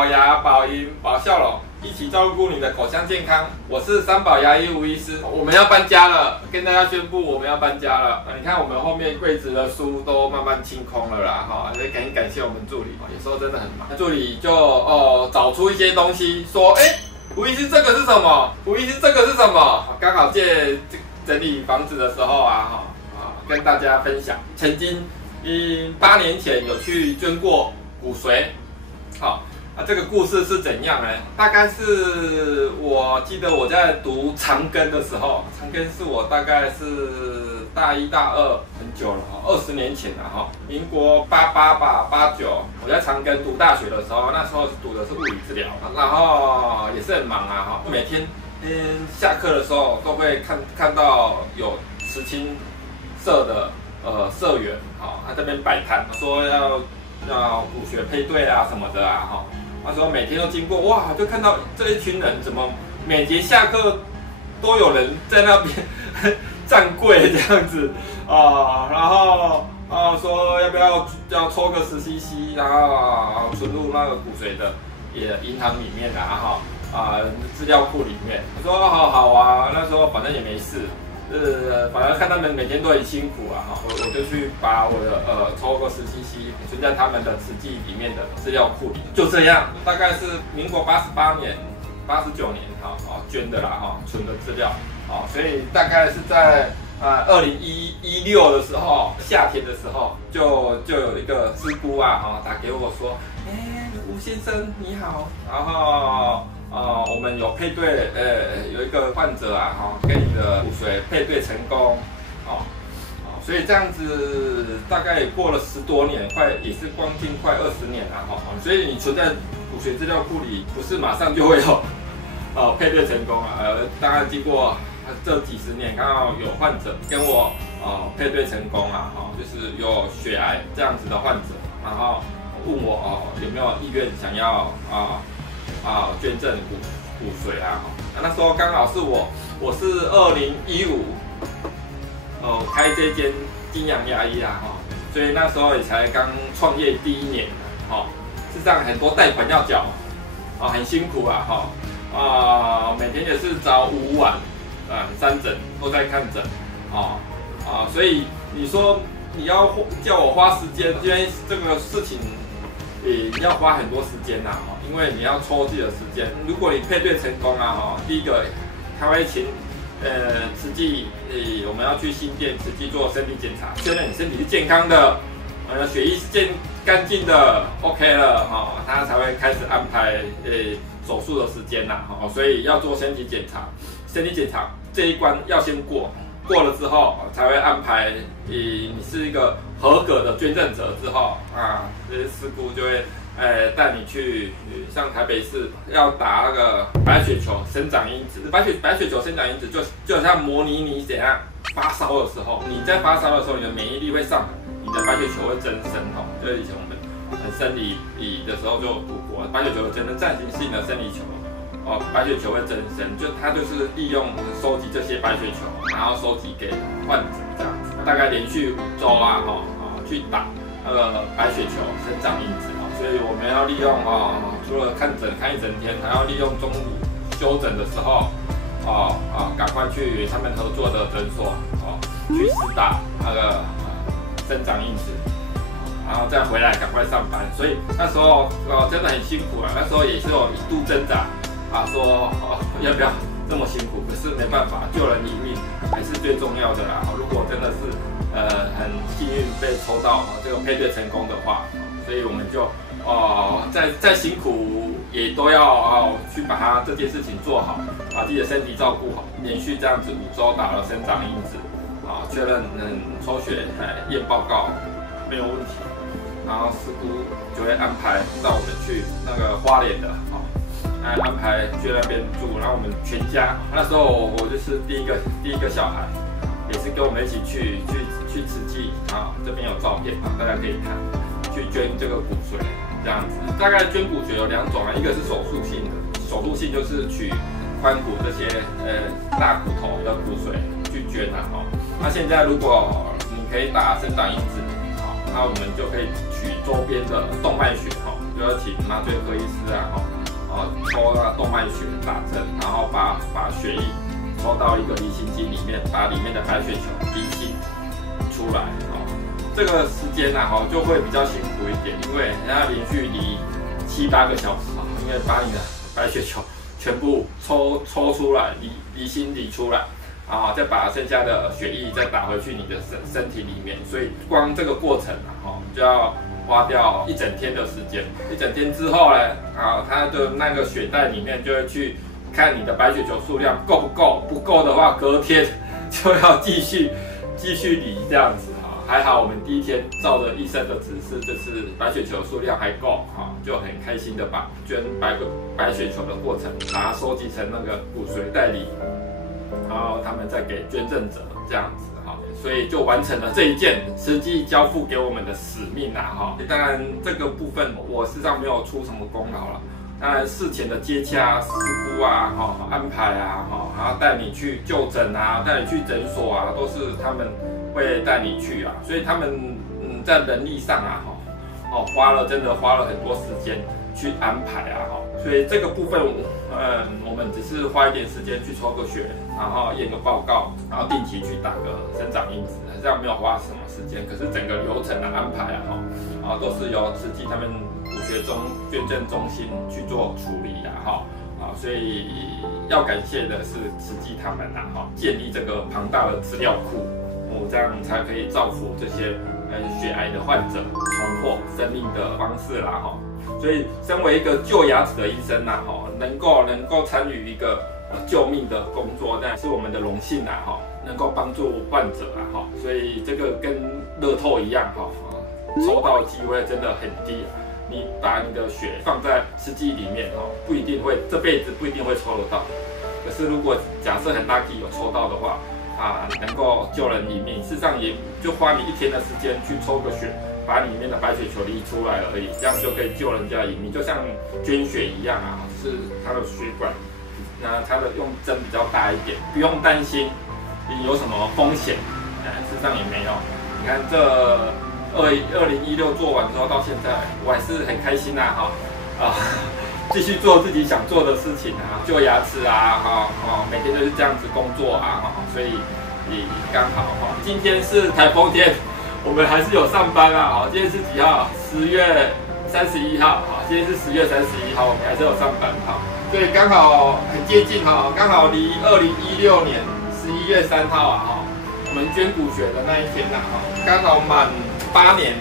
保牙、保龈、保笑容，一起照顾你的口腔健康。我是三宝牙医吴医师，我们要搬家了，跟大家宣布我们要搬家了。你看我们后面柜子的书都慢慢清空了啦，哈，所以赶紧感谢我们助理，有时候真的很忙。助理就找出一些东西，说，吴医师这个是什么？吴医师这个是什么？刚好借整理房子的时候啊，跟大家分享，曾经8年前有去捐过骨髓，好。这个故事是怎样呢？大概是我记得我在读长庚的时候，长庚是我大概是大1、大2，很久了，20年前了哈，民国88吧，89，我在长庚读大学的时候，那时候读的是物理治疗，然后也是很忙啊，每天下课的时候都会看到有慈青社的社员，他这边摆摊，说要骨血配对啊什么的啊，他说每天都经过，哇，就看到这一群人怎么每节下课都有人在那边站柜这样子然后说要不要抽个10cc， 然后存入那个骨髓的银行里面资料库里面。我说好啊，那时候反正也没事。反正看他们每天都很辛苦啊，我就去把我的抽个10cc存在他们的慈济里面的资料库里，就这样，大概是民国88年、89年捐的啦存的资料所以大概是在2016的时候，夏天的时候就有一个师姑打给我说，吴先生你好，然后。我们有配对，有一个患者跟你的骨髓配对成功，所以这样子大概也过了10多年，也是将近快20年了所以你存在骨髓资料库里，不是马上就会有配对成功当然经过这几十年，看到有患者跟我配对成功就是有血癌这样子的患者，然后问我有没有意愿想要捐赠骨髓那时候刚好是我是2015开这间金阳牙医所以那时候也才刚创业第1年事实上很多贷款要缴很辛苦每天也是早午晚3诊都在看诊所以你说你要叫我花时间，因为这个事情你要花很多时间因为你要抽自己的时间。如果你配对成功第一个他会请慈济我们要去新店慈济做身体检查，确认你身体是健康的，血液是干净的 ，OK 了他才会开始安排手术的时间所以要做身体检查，身体检查这一关要先过了之后才会安排你是一个合格的捐赠者之后这些师姑就会带你去像台北市要打那个白血球生长因子，白血球生长因子就像模拟你怎样发烧的时候，你在发烧的时候你的免疫力会上来，你的白血球会增生就以前我们生理的时候就读过，白血球产生暂时性的生理球白血球会增生，它就是利用收集这些白血球，然后收集给患者这样子，大概连续5周去打那个白血球生长因子所以我们要利用除了看一整天，还要利用中午休诊的时候赶快去他们合作的诊所去施打那个生长因子，然后再回来赶快上班。所以那时候真的很辛苦那时候也是有一度挣扎说要不要这么辛苦，可是没办法，救人一命还是最重要的啦如果真的是很幸运被抽到这个配对成功的话，所以我们就再辛苦也都要去把这件事情做好，把自己的身体照顾好。连续这样子5周打了生长因子确认抽血验报告没有问题，然后师姑就会安排带我们去那个花莲的安排去那边住，然后我们全家那时候我就是第一个小孩，也是跟我们一起去慈济这边有照片大家可以看，去捐这个骨髓这样子。大概捐骨髓有2种一个是手术性的，手术性就是取髋骨这些大骨头的骨髓去捐那现在如果你可以打生长因子那我们就可以取周边的动脉血就要请麻醉科医师抽动脉血打针，然后把血液抽到一个离心机里面，把里面的白血球离心出来这个时间就会比较辛苦一点，因为要连续离7、8个小时因为把你的白血球全部抽出来，离心离出来再把剩下的血液再打回去你的身体里面，所以光这个过程就要花掉1整天的时间。1整天之后呢它的那个血袋里面就会去看你的白血球数量够不够，不够的话隔天就要继续离这样子还好我们第一天照着医生的指示，就是白血球数量还够就很开心的把捐白血球的过程把它收集成那个骨髓袋里，然后他们再给捐赠者这样子所以就完成了这一件实际交付给我们的使命当然这个部分我事实上没有出什么功劳了，当然事前的接洽、事故安排然后带你去就诊带你去诊所都是他们会带你去所以他们在人力上真的花了很多时间去安排所以这个部分我们只是花一点时间去抽个血，然后验个报告，然后定期去打个生长因子，这样没有花什么时间，可是整个流程的安排都是由慈济他们骨血捐赠中心去做处理所以要感谢的是慈济他们建立这个庞大的资料库这样才可以造福这些血癌的患者重获生命的方式所以身为一个救牙齿的医生能够参与一个救命的工作，那是我们的荣幸能够帮助患者所以这个跟乐透一样抽到的机会真的很低你把你的血放在慈济里面不一定会这辈子不一定会抽得到，可是如果假设很 lucky 有抽到的话能够救人一命，事实上也就花你1天的时间去抽个血，把里面的白血球离出来而已，这样就可以救人家一命，就像捐血一样是它的血管，那它的用针比较大一点，不用担心你有什么风险，事实上也没有。你看这2016做完之后到现在，我还是很开心继续做自己想做的事情救牙齿每天都是这样子工作所以刚好今天是台风天，我们还是有上班今天是几号？10月31号今天是10月31号，我们还是有上班所以刚好很接近刚好离2016年11月3号我们捐骨血的那一天刚好满8年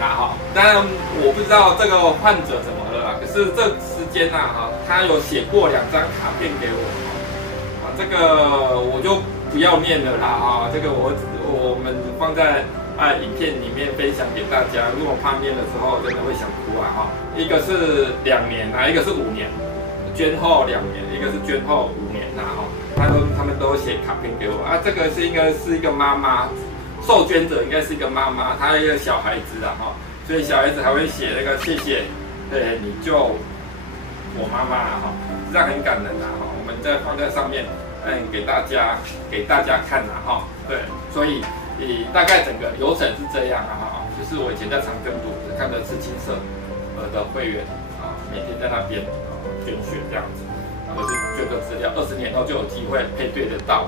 当然我不知道这个患者怎么了可是这时间他有写过2张卡片给我这个我就不要念了这个我们放在影片里面分享给大家，如果怕念的时候真的会想哭一个是2年一个是5年，捐后2年，一个是捐后5年他们都写卡片给我这个应该是一个妈妈，受捐者应该是一个妈妈，她有一个小孩子所以小孩子还会写那个谢谢你救我妈妈这样很感人我们再放在上面给大家看对，所以大概整个流程是这样就是我以前在长庚组看的是青社的会员每天在那边捐血这样子，然后就捐个资料，20年后就有机会配对得到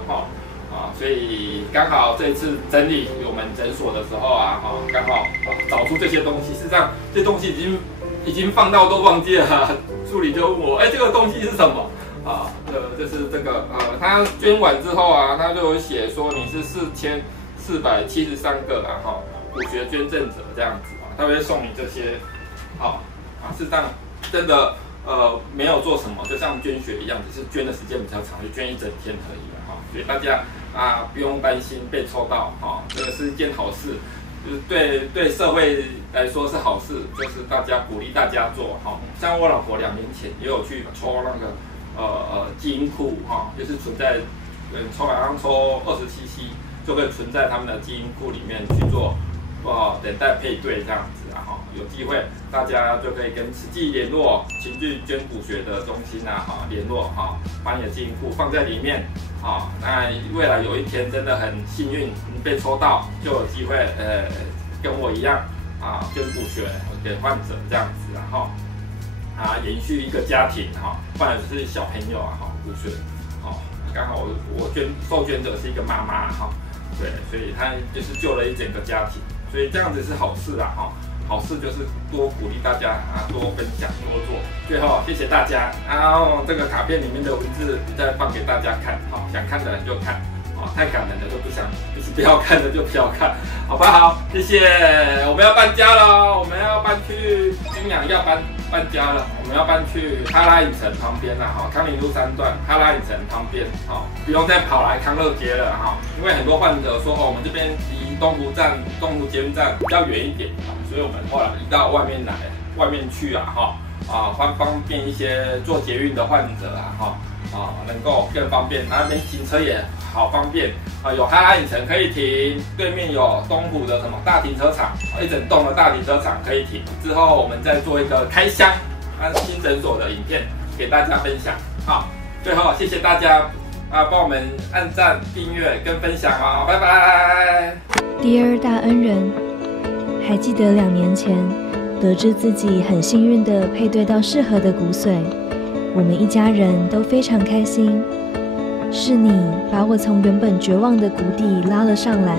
所以刚好这一次整理我们诊所的时候刚好找出这些东西，事实上这些东西已经放到都忘记了助理就问我这个东西是什么就是这个他捐完之后他就有写说你是4473个骨血捐赠者这样子他会送你这些事实上真的没有做什么，就像捐血一样，只是捐的时间比较长，就捐1整天而已所以大家不用担心被抽到这个是一件好事，就是对社会来说是好事，就是大家鼓励大家做像我老婆2年前也有去抽那个基因库就是存在好像抽27C就会存在他们的基因库里面去做等待配对这样子有机会大家就可以跟慈济联络，情绪捐骨血的中心联络把你的基因库放在里面那未来有一天真的很幸运被抽到，就有机会跟我一样捐骨血给患者这样子，然后延续一个家庭不然是小朋友骨血刚好我受捐者是一个妈妈对，所以他就是救了一整个家庭，所以这样子是好事好事就是多鼓励大家多分享多做。最后谢谢大家，然后这个卡片里面的文字再放给大家看想看的人就看太感人的就就是不要看的就不要看，好不好？谢谢。我们要搬家了，我们要搬去金阳，要搬家了，我们要搬去哈拉影城旁边了康宁路3段哈拉影城旁边不用再跑来康乐街了因为很多患者说我们这边离东湖捷运站比较远一点所以我们后来移到外面去方便一些坐捷运的患者能够更方便，那边停车也好方便有哈拉影城可以停，对面有东湖的什么大停车场，一整栋的大停车场可以停。之后我们再做一个开箱新诊所的影片给大家分享。最后谢谢大家帮我们按赞、订阅跟分享拜拜。Dear 大恩人，还记得2年前得知自己很幸运地配对到适合的骨髓，我们一家人都非常开心。是你把我从原本绝望的谷底拉了上来。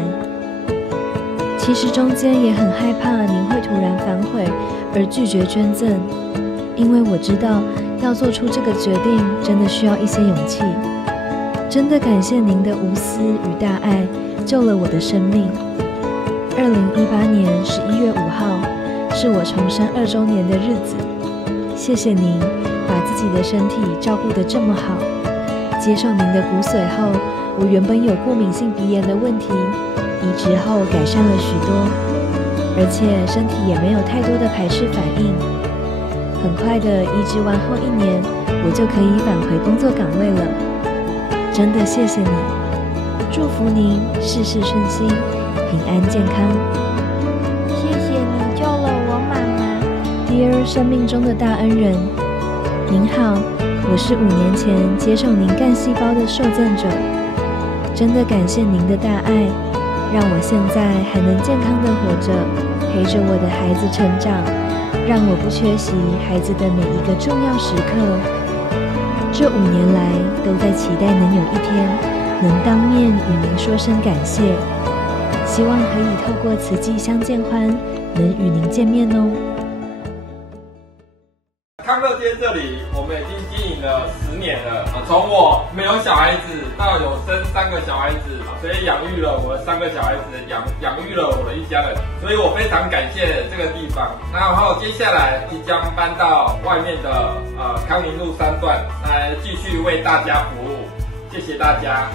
其实中间也很害怕您会突然反悔而拒绝捐赠，因为我知道要做出这个决定真的需要一些勇气。真的感谢您的无私与大爱，救了我的生命。2018年11月5号是我重生2周年的日子，谢谢您把自己的身体照顾得这么好。接受您的骨髓后，我原本有过敏性鼻炎的问题，移植后改善了许多，而且身体也没有太多的排斥反应。很快的移植完后1年，我就可以返回工作岗位了。真的谢谢你，祝福您事事顺心，平安健康。谢谢你救了我妈妈。Dear 生命中的大恩人，您好，我是5年前接受您干细胞的受赠者，真的感谢您的大爱，让我现在还能健康的活着，陪着我的孩子成长，让我不缺席孩子的每一个重要时刻。这5年来都在期待能有一天能当面与您说声感谢，希望可以透过慈济相见欢能与您见面哦。康乐街这里我们已经经营了10年了从我没有小孩子到有生3个小孩子，所以养育了我的3个小孩子，养育了我的一家人，所以我非常感谢这个地方。然后接下来即将搬到外面的康宁路3段来继续为大家服务，谢谢大家。